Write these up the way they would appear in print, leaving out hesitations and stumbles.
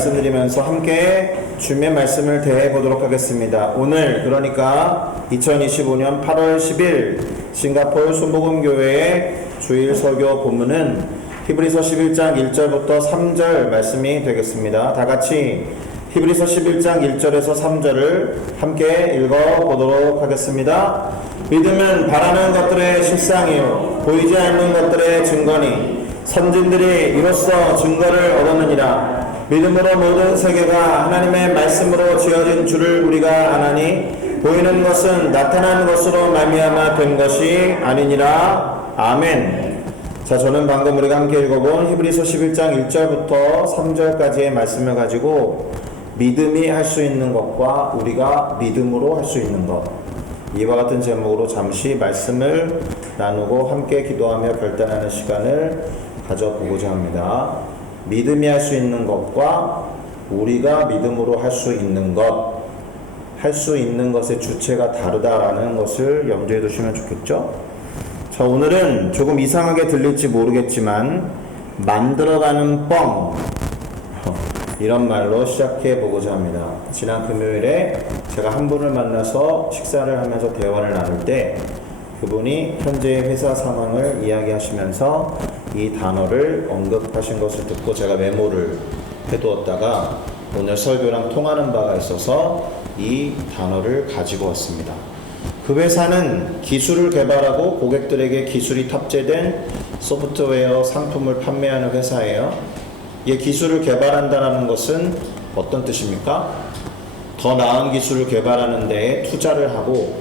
말씀드리면서 함께 주님의 말씀을 대해 보도록 하겠습니다. 오늘 그러니까 2025년 8월 10일 싱가포르 순복음교회의 주일 설교 본문은 히브리서 11장 1절부터 3절 말씀이 되겠습니다. 다 같이 히브리서 11장 1절에서 3절을 함께 읽어보도록 하겠습니다. 믿음은 바라는 것들의 실상이요 보이지 않는 것들의 증거니 선진들이 이로써 증거를 얻었느니라. 믿음으로 모든 세계가 하나님의 말씀으로 지어진 줄을 우리가 아나니 보이는 것은 나타난 것으로 말미암아 된 것이 아니니라. 아멘. 자, 저는 방금 우리가 함께 읽어본 히브리서 11장 1절부터 3절까지의 말씀을 가지고 믿음이 할 수 있는 것과 우리가 믿음으로 할 수 있는 것, 이와 같은 제목으로 잠시 말씀을 나누고 함께 기도하며 결단하는 시간을 가져보고자 합니다. 믿음이 할 수 있는 것과 우리가 믿음으로 할 수 있는 것, 할 수 있는 것의 주체가 다르다라는 것을 염두에 두시면 좋겠죠? 자, 오늘은 조금 이상하게 들릴지 모르겠지만 만들어가는 뻥, 이런 말로 시작해 보고자 합니다. 지난 금요일에 제가 한 분을 만나서 식사를 하면서 대화를 나눌 때 그분이 현재의 회사 상황을 이야기하시면서 이 단어를 언급하신 것을 듣고 제가 메모를 해두었다가 오늘 설교랑 통하는 바가 있어서 이 단어를 가지고 왔습니다. 그 회사는 기술을 개발하고 고객들에게 기술이 탑재된 소프트웨어 상품을 판매하는 회사예요. 이 기술을 개발한다는 것은 어떤 뜻입니까? 더 나은 기술을 개발하는 데에 투자를 하고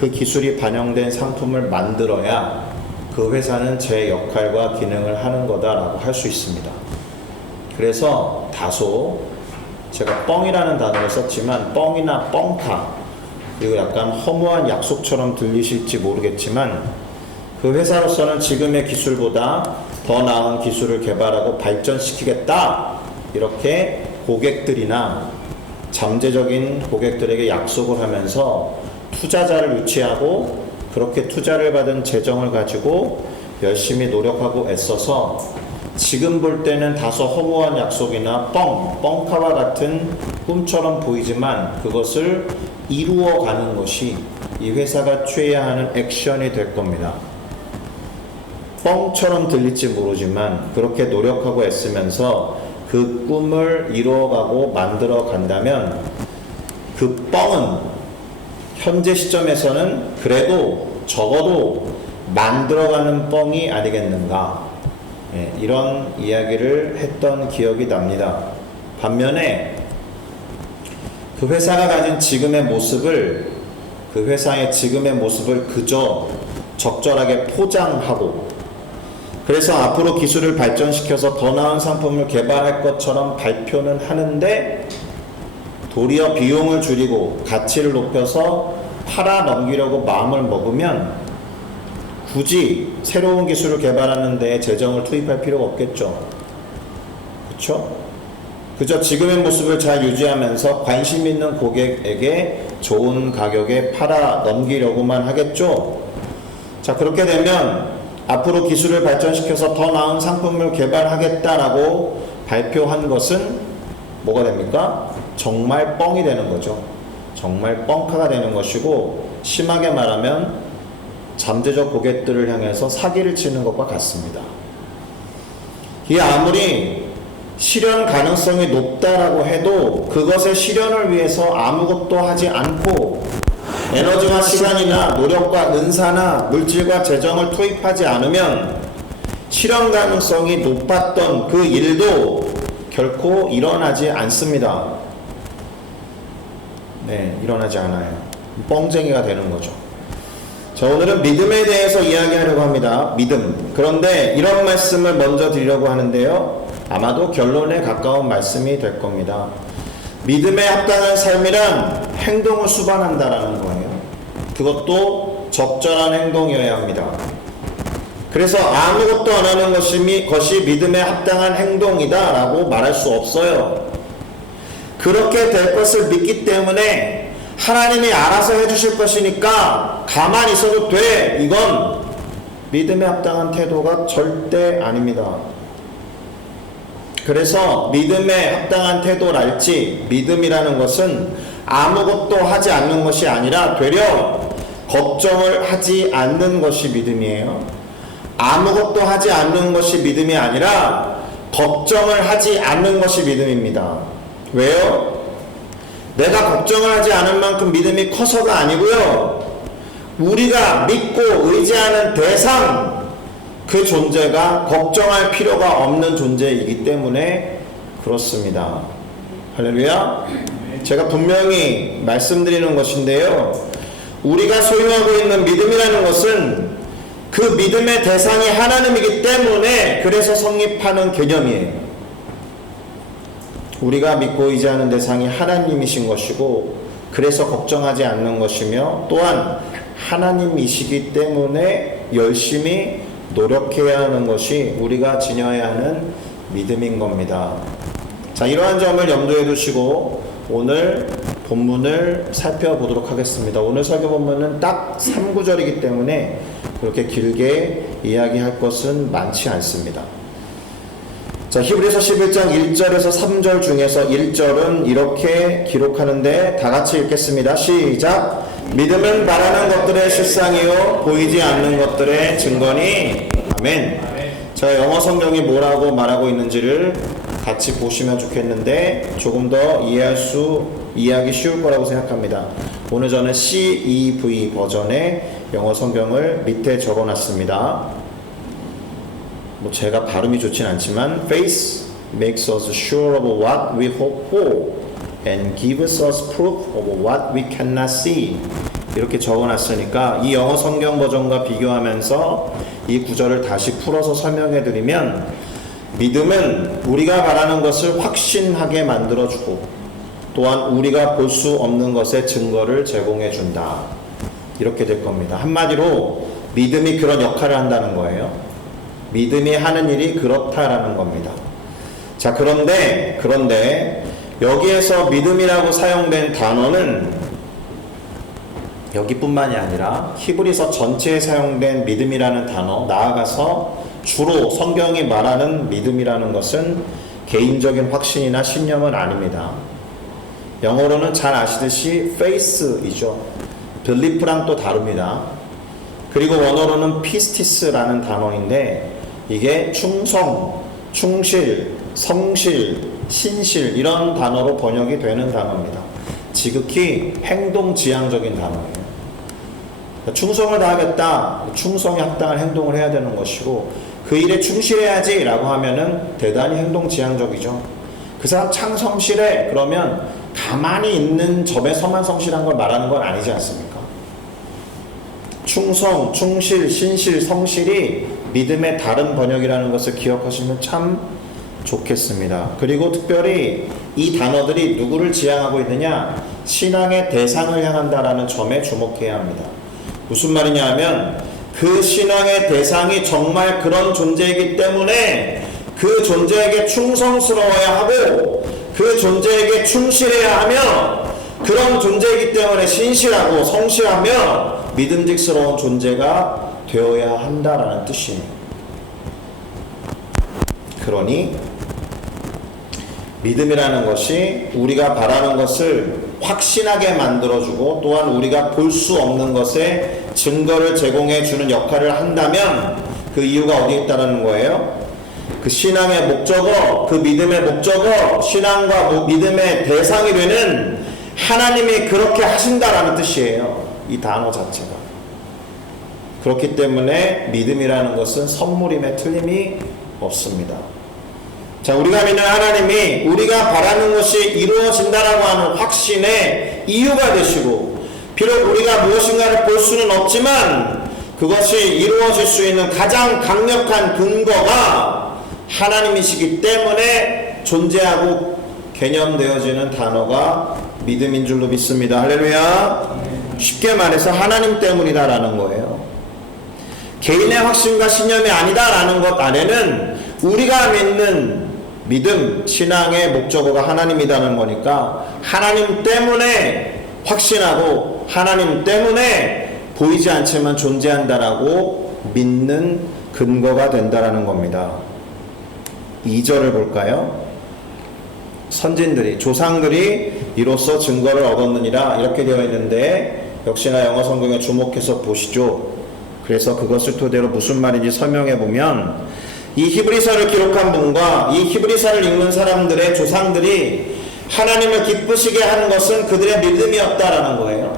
그 기술이 반영된 상품을 만들어야 그 회사는 제 역할과 기능을 하는 거다라고 할 수 있습니다. 그래서 다소 제가 뻥이라는 단어를 썼지만 뻥이나 뻥카, 그리고 약간 허무한 약속처럼 들리실지 모르겠지만 그 회사로서는 지금의 기술보다 더 나은 기술을 개발하고 발전시키겠다, 이렇게 고객들이나 잠재적인 고객들에게 약속을 하면서 투자자를 유치하고 그렇게 투자를 받은 재정을 가지고 열심히 노력하고 애써서 지금 볼 때는 다소 허무한 약속이나 뻥카와 같은 꿈처럼 보이지만 그것을 이루어가는 것이 이 회사가 취해야 하는 액션이 될 겁니다. 뻥처럼 들릴지 모르지만 그렇게 노력하고 애쓰면서 그 꿈을 이루어가고 만들어 간다면 그 뻥은 현재 시점에서는 그래도 적어도 만들어가는 뻥이 아니겠는가, 이런 이야기를 했던 기억이 납니다. 반면에 그 회사가 가진 지금의 모습을, 그 회사의 지금의 모습을 그저 적절하게 포장하고 그래서 앞으로 기술을 발전시켜서 더 나은 상품을 개발할 것처럼 발표는 하는데 도리어 비용을 줄이고 가치를 높여서 팔아 넘기려고 마음을 먹으면 굳이 새로운 기술을 개발하는 데 재정을 투입할 필요가 없겠죠. 그렇죠? 그저 지금의 모습을 잘 유지하면서 관심 있는 고객에게 좋은 가격에 팔아 넘기려고만 하겠죠. 자, 그렇게 되면 앞으로 기술을 발전시켜서 더 나은 상품을 개발하겠다라고 발표한 것은 뭐가 됩니까? 정말 뻥이 되는 거죠. 정말 뻥카가 되는 것이고, 심하게 말하면 잠재적 고객들을 향해서 사기를 치는 것과 같습니다. 이게 아무리 실현 가능성이 높다라고 해도 그것의 실현을 위해서 아무것도 하지 않고 에너지와 시간이나 노력과 은사나 물질과 재정을 투입하지 않으면 실현 가능성이 높았던 그 일도 결코 일어나지 않습니다. 일어나지 않아요. 뻥쟁이가 되는 거죠. 자, 오늘은 믿음에 대해서 이야기하려고 합니다. 믿음. 그런데 이런 말씀을 먼저 드리려고 하는데요, 아마도 결론에 가까운 말씀이 될 겁니다. 믿음에 합당한 삶이란 행동을 수반한다라는 거예요. 그것도 적절한 행동이어야 합니다. 그래서 아무것도 안 하는 것이 믿음에 합당한 행동이다 라고 말할 수 없어요. 그렇게 될 것을 믿기 때문에 하나님이 알아서 해주실 것이니까 가만히 있어도 돼, 이건 믿음에 합당한 태도가 절대 아닙니다. 그래서 믿음에 합당한 태도랄지 믿음이라는 것은 아무것도 하지 않는 것이 아니라 되려 걱정을 하지 않는 것이 믿음이에요. 아무것도 하지 않는 것이 믿음이 아니라 걱정을 하지 않는 것이 믿음입니다. 왜요? 내가 걱정을 하지 않을 만큼 믿음이 커서가 아니고요. 우리가 믿고 의지하는 대상, 그 존재가 걱정할 필요가 없는 존재이기 때문에 그렇습니다. 할렐루야. 제가 분명히 말씀드리는 것인데요. 우리가 소유하고 있는 믿음이라는 것은 그 믿음의 대상이 하나님이기 때문에 그래서 성립하는 개념이에요. 우리가 믿고 의지하는 대상이 하나님이신 것이고 그래서 걱정하지 않는 것이며 또한 하나님이시기 때문에 열심히 노력해야 하는 것이 우리가 지녀야 하는 믿음인 겁니다. 자, 이러한 점을 염두에 두시고 오늘 본문을 살펴보도록 하겠습니다. 오늘 설교 본문은 딱 3구절이기 때문에 그렇게 길게 이야기할 것은 많지 않습니다. 자, 히브리서 11장 1절에서 3절 중에서 1절은 이렇게 기록하는데 다 같이 읽겠습니다. 시작. 믿음은 바라는 것들의 실상이요 보이지 않는 것들의 증거니. 아멘. 자, 영어 성경이 뭐라고 말하고 있는지를 같이 보시면 좋겠는데 조금 더 이해하기 쉬울 거라고 생각합니다. 오늘 저는 CEV 버전의 영어 성경을 밑에 적어놨습니다. 뭐 제가 발음이 좋진 않지만 Faith makes us sure of what we hope for and gives us proof of what we cannot see. 이렇게 적어놨으니까 이 영어 성경 버전과 비교하면서 이 구절을 다시 풀어서 설명해 드리면 믿음은 우리가 바라는 것을 확신하게 만들어주고 또한 우리가 볼 수 없는 것의 증거를 제공해 준다. 이렇게 될 겁니다. 한마디로 믿음이 그런 역할을 한다는 거예요. 믿음이 하는 일이 그렇다라는 겁니다. 자, 그런데 여기에서 믿음이라고 사용된 단어는 여기뿐만이 아니라 히브리서 전체에 사용된 믿음이라는 단어, 나아가서 주로 성경이 말하는 믿음이라는 것은 개인적인 확신이나 신념은 아닙니다. 영어로는 잘 아시듯이 faith이죠. belief랑 또 다릅니다. 그리고 원어로는 pisti스라는 단어인데 이게 충성, 충실, 성실, 신실 이런 단어로 번역이 되는 단어입니다. 지극히 행동지향적인 단어예요. 충성을 다하겠다, 충성에 합당한 행동을 해야 되는 것이고 그 일에 충실해야지 라고 하면은 대단히 행동지향적이죠. 그 사람 참 성실해 그러면 가만히 있는 점에 서만 성실한 걸 말하는 건 아니지 않습니까? 충성, 충실, 신실, 성실이 믿음의 다른 번역이라는 것을 기억하시면 참 좋겠습니다. 그리고 특별히 이 단어들이 누구를 지향하고 있느냐? 신앙의 대상을 향한다라는 점에 주목해야 합니다. 무슨 말이냐 하면 그 신앙의 대상이 정말 그런 존재이기 때문에 그 존재에게 충성스러워야 하고 그 존재에게 충실해야 하며 그런 존재이기 때문에 신실하고 성실하며 믿음직스러운 존재가 되어야 한다라는 뜻이에요. 그러니 믿음이라는 것이 우리가 바라는 것을 확신하게 만들어주고 또한 우리가 볼 수 없는 것에 증거를 제공해주는 역할을 한다면 그 이유가 어디에 있다는 거예요? 그 신앙의 목적어, 그 믿음의 목적어, 신앙과 믿음의 대상이 되는 하나님이 그렇게 하신다라는 뜻이에요. 이 단어 자체가. 그렇기 때문에 믿음이라는 것은 선물임에 틀림이 없습니다. 자, 우리가 믿는 하나님이 우리가 바라는 것이 이루어진다라고 하는 확신의 이유가 되시고 비록 우리가 무엇인가를 볼 수는 없지만 그것이 이루어질 수 있는 가장 강력한 근거가 하나님이시기 때문에 존재하고 개념되어지는 단어가 믿음인 줄로 믿습니다. 할렐루야. 쉽게 말해서 하나님 때문이다라는 거예요. 개인의 확신과 신념이 아니다라는 것 안에는 우리가 믿는 믿음, 신앙의 목적어가 하나님이라는 거니까 하나님 때문에 확신하고 하나님 때문에 보이지 않지만 존재한다라고 믿는 근거가 된다라는 겁니다. 2절을 볼까요? 선진들이, 조상들이 이로써 증거를 얻었느니라 이렇게 되어 있는데, 역시나 영어 성경에 주목해서 보시죠. 그래서 그것을 토대로 무슨 말인지 설명해 보면, 이 히브리서를 기록한 분과 이 히브리서를 읽는 사람들의 조상들이 하나님을 기쁘시게 하는 것은 그들의 믿음이었다라는 거예요.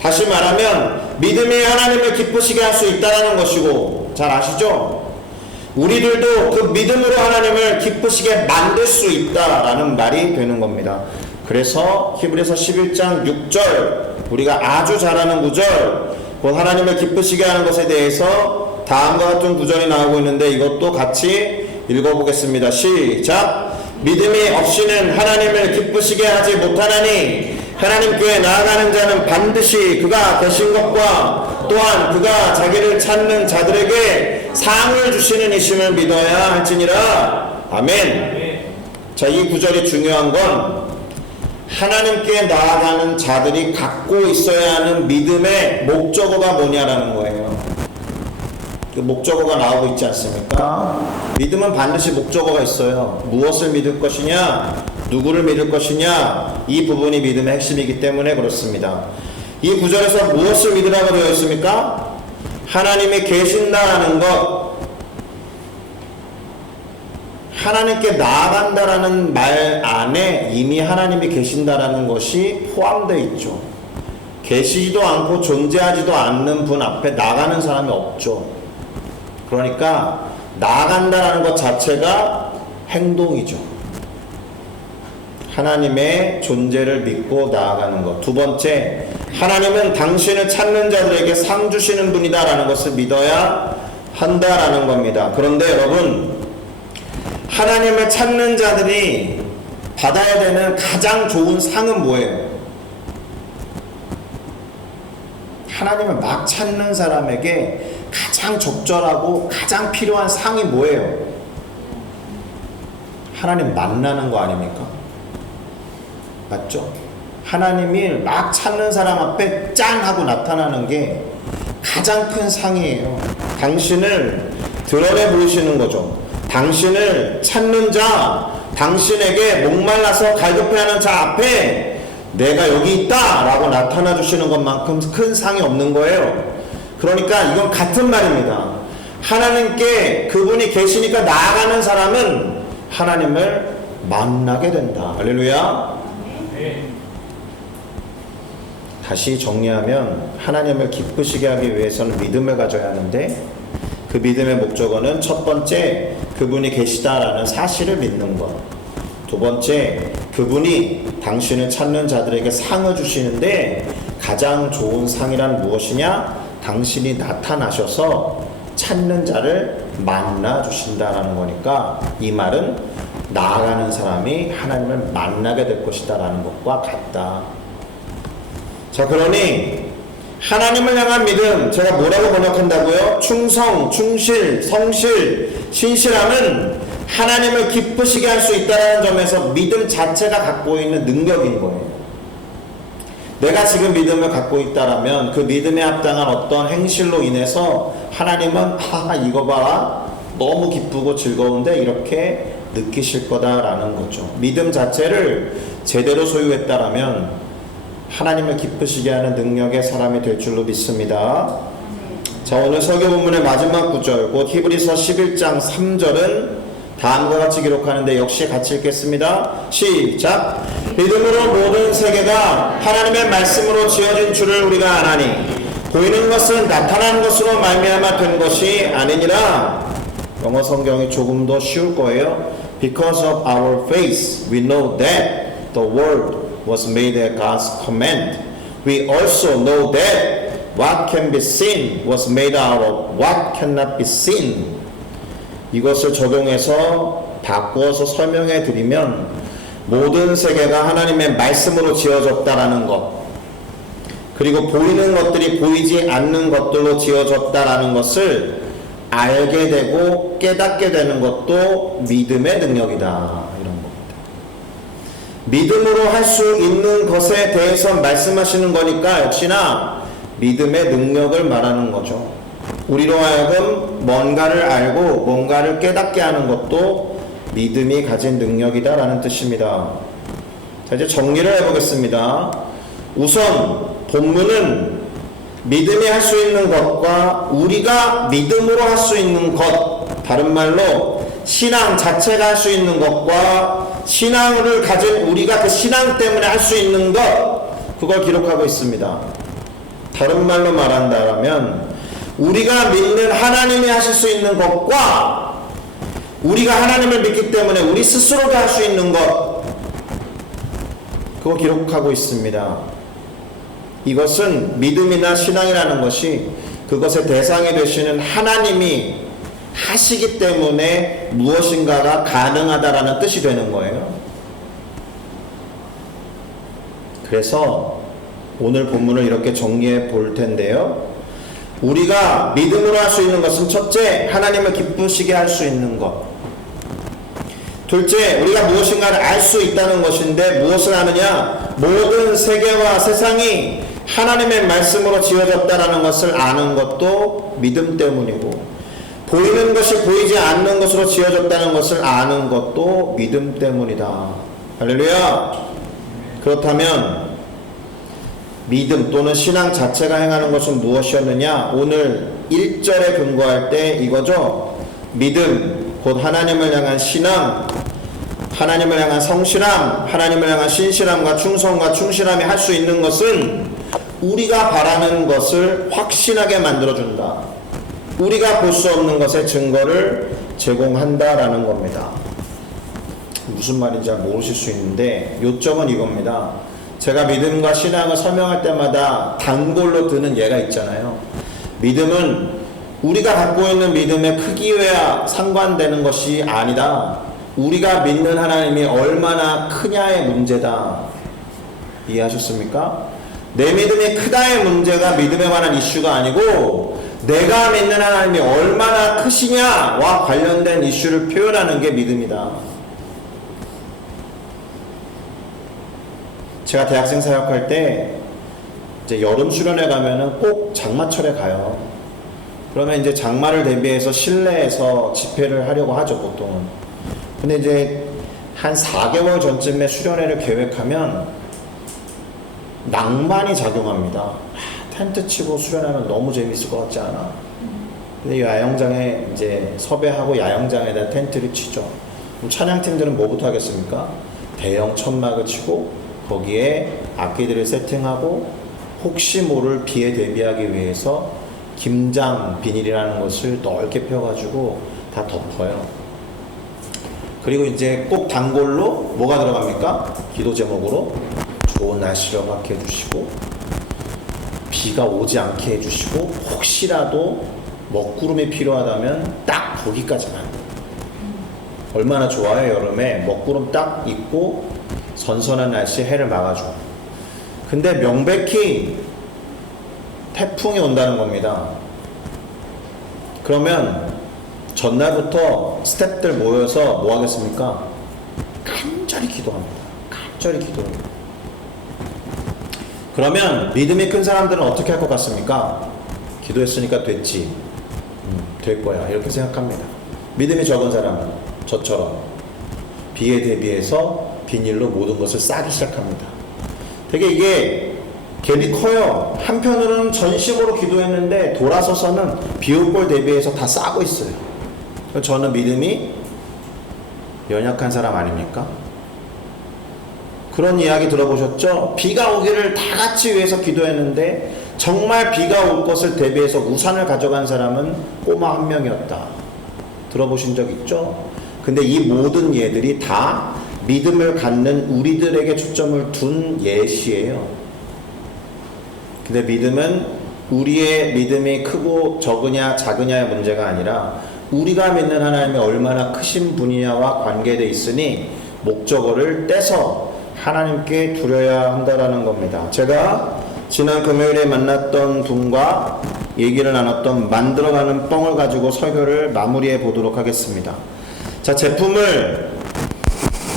다시 말하면 믿음이 하나님을 기쁘시게 할 수 있다라는 것이고, 잘 아시죠? 우리들도 그 믿음으로 하나님을 기쁘시게 만들 수 있다라는 말이 되는 겁니다. 그래서 히브리서 11장 6절, 우리가 아주 잘 아는 구절, 곧 하나님을 기쁘시게 하는 것에 대해서 다음과 같은 구절이 나오고 있는데, 이것도 같이 읽어보겠습니다. 시작! 믿음이 없이는 하나님을 기쁘시게 하지 못하나니 하나님께 나아가는 자는 반드시 그가 계신 것과 또한 그가 자기를 찾는 자들에게 상을 주시는 이심을 믿어야 할지니라. 아멘. 자, 이 구절이 중요한 건 하나님께 나아가는 자들이 갖고 있어야 하는 믿음의 목적어가 뭐냐라는 거예요. 그 목적어가 나오고 있지 않습니까? 믿음은 반드시 목적어가 있어요. 무엇을 믿을 것이냐, 누구를 믿을 것이냐, 이 부분이 믿음의 핵심이기 때문에 그렇습니다. 이 구절에서 무엇을 믿으라고 되어 있습니까? 하나님이 계신다라는 것, 하나님께 나아간다라는 말 안에 이미 하나님이 계신다라는 것이 포함되어 있죠. 계시지도 않고 존재하지도 않는 분 앞에 나가는 사람이 없죠. 그러니까 나아간다라는 것 자체가 행동이죠. 하나님의 존재를 믿고 나아가는 것. 두 번째, 하나님은 당신을 찾는 자들에게 상 주시는 분이다라는 것을 믿어야 한다라는 겁니다. 그런데 여러분, 하나님을 찾는 자들이 받아야 되는 가장 좋은 상은 뭐예요? 하나님을 막 찾는 사람에게 가장 적절하고 가장 필요한 상이 뭐예요? 하나님 만나는 거 아닙니까? 맞죠? 하나님이 막 찾는 사람 앞에 짠 하고 나타나는 게 가장 큰 상이에요. 당신을 드러내 보이시는 거죠. 당신을 찾는 자, 당신에게 목말라서 갈급해하는 자 앞에 내가 여기 있다 라고 나타나 주시는 것만큼 큰 상이 없는 거예요. 그러니까 이건 같은 말입니다. 하나님께 그분이 계시니까 나아가는 사람은 하나님을 만나게 된다. 할렐루야. 다시 정리하면 하나님을 기쁘시게 하기 위해서는 믿음을 가져야 하는데, 그 믿음의 목적어는 첫 번째, 그분이 계시다라는 사실을 믿는 것. 두 번째, 그분이 당신을 찾는 자들에게 상을 주시는데 가장 좋은 상이란 무엇이냐? 당신이 나타나셔서 찾는 자를 만나 주신다라는 거니까, 이 말은 나아가는 사람이 하나님을 만나게 될 것이다라는 것과 같다. 자, 그러니 하나님을 향한 믿음, 제가 뭐라고 번역한다고요? 충성, 충실, 성실, 신실함은 하나님을 기쁘시게 할 수 있다는 점에서 믿음 자체가 갖고 있는 능력인 거예요. 내가 지금 믿음을 갖고 있다라면 그 믿음에 합당한 어떤 행실로 인해서 하나님은 이거 봐라, 너무 기쁘고 즐거운데 이렇게 느끼실 거다라는 거죠. 믿음 자체를 제대로 소유했다라면 하나님을 기쁘시게 하는 능력의 사람이 될 줄로 믿습니다. 자, 오늘 설교 본문의 마지막 구절, 곧 히브리서 11장 3절은 다음과 같이 기록하는데 역시 같이 읽겠습니다. 시작! 믿음으로 모든 세계가 하나님의 말씀으로 지어진 줄을 우리가 아나니 보이는 것은 나타나는 것으로 말미암아 된 것이 아니니라. 영어 성경이 조금 더 쉬울 거예요. Because of our faith we know that the world was made at God's command. We also know that what can be seen was made out of what cannot be seen. 이것을 적용해서 바꾸어서 설명해 드리면, 모든 세계가 하나님의 말씀으로 지어졌다라는 것, 그리고 보이는 것들이 보이지 않는 것들로 지어졌다라는 것을 알게 되고 깨닫게 되는 것도 믿음의 능력이다, 이런 겁니다. 믿음으로 할 수 있는 것에 대해서 말씀하시는 거니까 역시나 믿음의 능력을 말하는 거죠. 우리로 하여금 뭔가를 알고 뭔가를 깨닫게 하는 것도 믿음이 가진 능력이다라는 뜻입니다. 자, 이제 정리를 해보겠습니다. 우선 본문은 믿음이 할 수 있는 것과 우리가 믿음으로 할 수 있는 것, 다른 말로 신앙 자체가 할 수 있는 것과 신앙을 가진 우리가 그 신앙 때문에 할 수 있는 것, 그걸 기록하고 있습니다. 다른 말로 말한다면 우리가 믿는 하나님이 하실 수 있는 것과 우리가 하나님을 믿기 때문에 우리 스스로도 할 수 있는 것, 그거 기록하고 있습니다. 이것은 믿음이나 신앙이라는 것이 그것의 대상이 되시는 하나님이 하시기 때문에 무엇인가가 가능하다라는 뜻이 되는 거예요. 그래서 오늘 본문을 이렇게 정리해 볼 텐데요. 우리가 믿음으로 할 수 있는 것은 첫째, 하나님을 기쁘시게 할 수 있는 것. 둘째, 우리가 무엇인가를 알 수 있다는 것인데 무엇을 아느냐? 모든 세계와 세상이 하나님의 말씀으로 지어졌다라는 것을 아는 것도 믿음 때문이고, 보이는 것이 보이지 않는 것으로 지어졌다는 것을 아는 것도 믿음 때문이다. 할렐루야. 그렇다면 믿음 또는 신앙 자체가 행하는 것은 무엇이었느냐? 오늘 1절에 근거할 때 이거죠. 믿음, 곧 하나님을 향한 신앙, 하나님을 향한 성실함, 하나님을 향한 신실함과 충성과 충실함이 할 수 있는 것은 우리가 바라는 것을 확신하게 만들어준다. 우리가 볼 수 없는 것의 증거를 제공한다라는 겁니다. 무슨 말인지 잘 모르실 수 있는데 요점은 이겁니다. 제가 믿음과 신앙을 설명할 때마다 단골로 드는 예가 있잖아요. 믿음은 우리가 갖고 있는 믿음의 크기와 상관되는 것이 아니다. 우리가 믿는 하나님이 얼마나 크냐의 문제다. 이해하셨습니까? 내 믿음이 크다의 문제가 믿음에 관한 이슈가 아니고 내가 믿는 하나님이 얼마나 크시냐와 관련된 이슈를 표현하는 게 믿음이다. 제가 대학생 사역할 때 이제 여름 수련회 가면은 꼭 장마철에 가요. 그러면 이제 장마를 대비해서 실내에서 집회를 하려고 하죠, 보통은. 근데 이제 한 4개월 전쯤에 수련회를 계획하면 낭만이 작용합니다. 텐트 치고 수련하면 너무 재밌을 것 같지 않아? 근데 야영장에 이제 섭외하고 야영장에다 텐트를 치죠. 그럼 찬양팀들은 뭐부터 하겠습니까? 대형 천막을 치고 거기에 악기들을 세팅하고 혹시 모를 비에 대비하기 위해서 김장 비닐이라는 것을 넓게 펴가지고 다 덮어요. 그리고 이제 꼭 단골로 뭐가 들어갑니까? 기도 제목으로 좋은 날씨를 허락해 주시고 비가 오지 않게 해주시고 혹시라도 먹구름이 필요하다면 딱 거기까지만. 얼마나 좋아요. 여름에 먹구름 딱 있고 선선한 날씨에 해를 막아주고. 근데 명백히 태풍이 온다는 겁니다. 그러면 전날부터 스태프들 모여서 뭐 하겠습니까? 간절히 기도합니다. 간절히 기도합니다. 그러면 믿음이 큰 사람들은 어떻게 할 것 같습니까? 기도했으니까 됐지. 될 거야. 이렇게 생각합니다. 믿음이 적은 사람은 저처럼 비에 대비해서 비닐로 모든 것을 싸기 시작합니다. 되게 이게 갭이 커요. 한편으로는 전심으로 기도했는데 돌아서서는 비 올 걸 대비해서 다 싸고 있어요. 저는 믿음이 연약한 사람 아닙니까? 그런 이야기 들어보셨죠? 비가 오기를 다 같이 위해서 기도했는데 정말 비가 올 것을 대비해서 우산을 가져간 사람은 꼬마 한 명이었다. 들어보신 적 있죠? 근데 이 모든 예들이 다 믿음을 갖는 우리들에게 초점을 둔 예시예요. 근데 믿음은 우리의 믿음이 크고 적으냐 작으냐의 문제가 아니라 우리가 믿는 하나님이 얼마나 크신 분이냐와 관계되어 있으니 목적어를 떼서 하나님께 드려야 한다라는 겁니다. 제가 지난 금요일에 만났던 분과 얘기를 나눴던 만들어가는 뻥을 가지고 설교를 마무리해 보도록 하겠습니다. 자, 제품을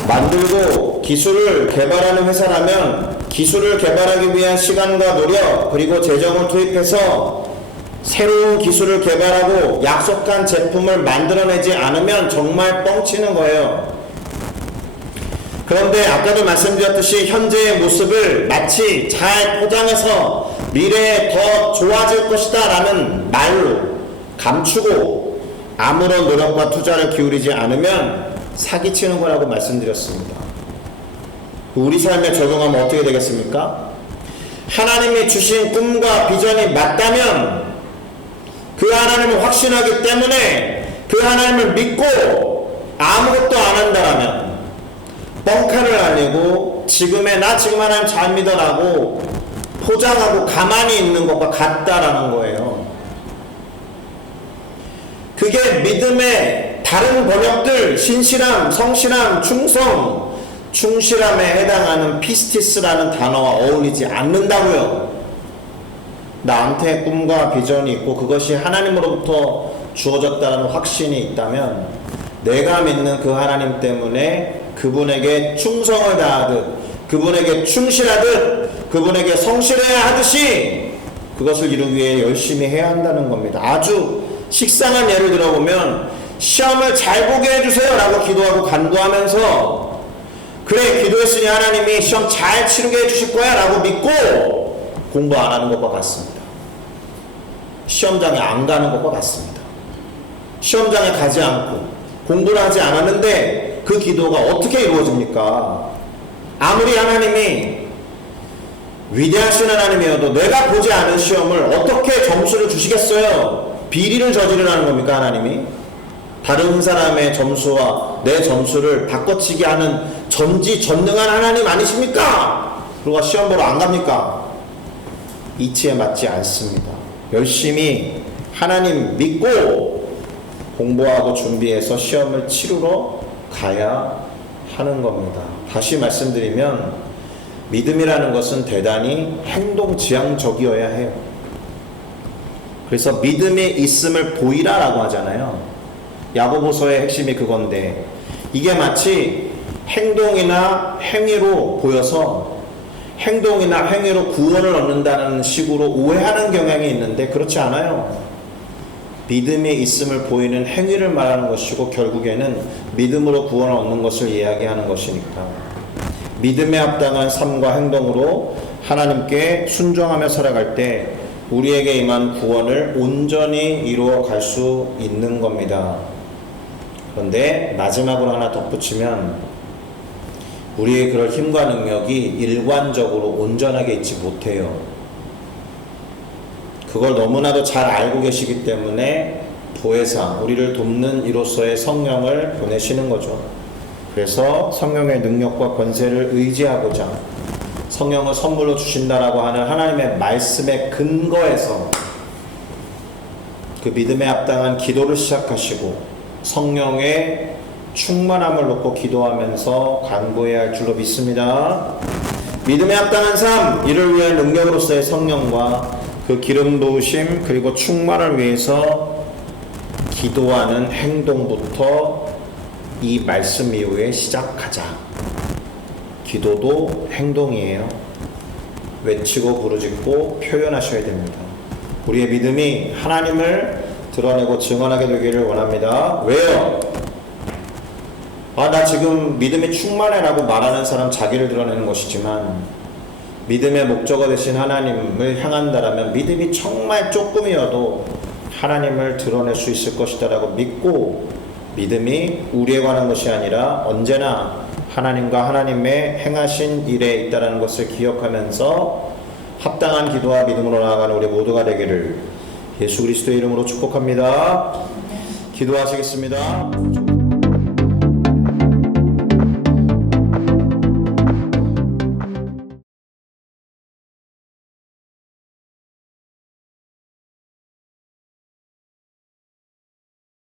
만들고 기술을 개발하는 회사라면 기술을 개발하기 위한 시간과 노력 그리고 재정을 투입해서 새로운 기술을 개발하고 약속한 제품을 만들어내지 않으면 정말 뻥치는 거예요. 그런데 아까도 말씀드렸듯이 현재의 모습을 마치 잘 포장해서 미래에 더 좋아질 것이다 라는 말로 감추고 아무런 노력과 투자를 기울이지 않으면 사기치는 거라고 말씀드렸습니다. 우리 삶에 적용하면 어떻게 되겠습니까? 하나님이 주신 꿈과 비전이 맞다면 그 하나님을 확신하기 때문에 그 하나님을 믿고 아무것도 안 한다라면 뻥카를 날리고 지금 하나님 잘 믿어라고 포장하고 가만히 있는 것과 같다라는 거예요. 그게 믿음의 다른 번역들 신실함, 성실함, 충성, 충실함에 해당하는 피스티스라는 단어와 어울리지 않는다고요. 나한테 꿈과 비전이 있고 그것이 하나님으로부터 주어졌다는 확신이 있다면 내가 믿는 그 하나님 때문에 그분에게 충성을 다하듯 그분에게 충실하듯 그분에게 성실해야 하듯이 그것을 이루기 위해 열심히 해야 한다는 겁니다. 아주 식상한 예를 들어보면 시험을 잘 보게 해주세요 라고 기도하고 간구하면서 그래 기도했으니 하나님이 시험 잘 치르게 해주실 거야 라고 믿고 공부 안 하는 것과 같습니다. 시험장에 안 가는 것과 같습니다. 시험장에 가지 않고 공부를 하지 않았는데 그 기도가 어떻게 이루어집니까? 아무리 하나님이 위대하신 하나님이어도 내가 보지 않은 시험을 어떻게 점수를 주시겠어요? 비리를 저지르라는 겁니까 하나님이? 다른 사람의 점수와 내 점수를 바꿔치기 하는 전지전능한 하나님 아니십니까? 그리고 시험 보러 안 갑니까? 이치에 맞지 않습니다. 열심히 하나님 믿고 공부하고 준비해서 시험을 치르러 가야 하는 겁니다. 다시 말씀드리면 믿음이라는 것은 대단히 행동지향적이어야 해요. 그래서 믿음이 있음을 보이라 라고 하잖아요. 야고보서의 핵심이 그건데 이게 마치 행동이나 행위로 보여서 행동이나 행위로 구원을 얻는다는 식으로 오해하는 경향이 있는데 그렇지 않아요. 믿음이 있음을 보이는 행위를 말하는 것이고 결국에는 믿음으로 구원을 얻는 것을 이야기하는 것이니까 믿음에 합당한 삶과 행동으로 하나님께 순종하며 살아갈 때 우리에게 임한 구원을 온전히 이루어 갈 수 있는 겁니다. 그런데 마지막으로 하나 덧붙이면 우리의 그럴 힘과 능력이 일관적으로 온전하게 있지 못해요. 그걸 너무나도 잘 알고 계시기 때문에 보혜사, 우리를 돕는 이로서의 성령을 보내시는 거죠. 그래서 성령의 능력과 권세를 의지하고자 성령을 선물로 주신다라고 하는 하나님의 말씀에 근거해서 그 믿음에 합당한 기도를 시작하시고 성령의 충만함을 놓고 기도하면서 간구해야 할 줄로 믿습니다. 믿음에 합당한 삶, 이를 위한 능력으로서의 성령과 그 기름 부으심 그리고 충만을 위해서 기도하는 행동부터 이 말씀 이후에 시작하자. 기도도 행동이에요. 외치고 부르짖고 표현하셔야 됩니다. 우리의 믿음이 하나님을 드러내고 증언하게 되기를 원합니다. 왜요? 나 지금 믿음이 충만해 라고 말하는 사람 자기를 드러내는 것이지만 믿음의 목적어 되신 하나님을 향한다라면 믿음이 정말 조금이어도 하나님을 드러낼 수 있을 것이다 라고 믿고 믿음이 우리에 관한 것이 아니라 언제나 하나님과 하나님의 행하신 일에 있다는 것을 기억하면서 합당한 기도와 믿음으로 나아가는 우리 모두가 되기를 예수 그리스도의 이름으로 축복합니다. 기도하시겠습니다.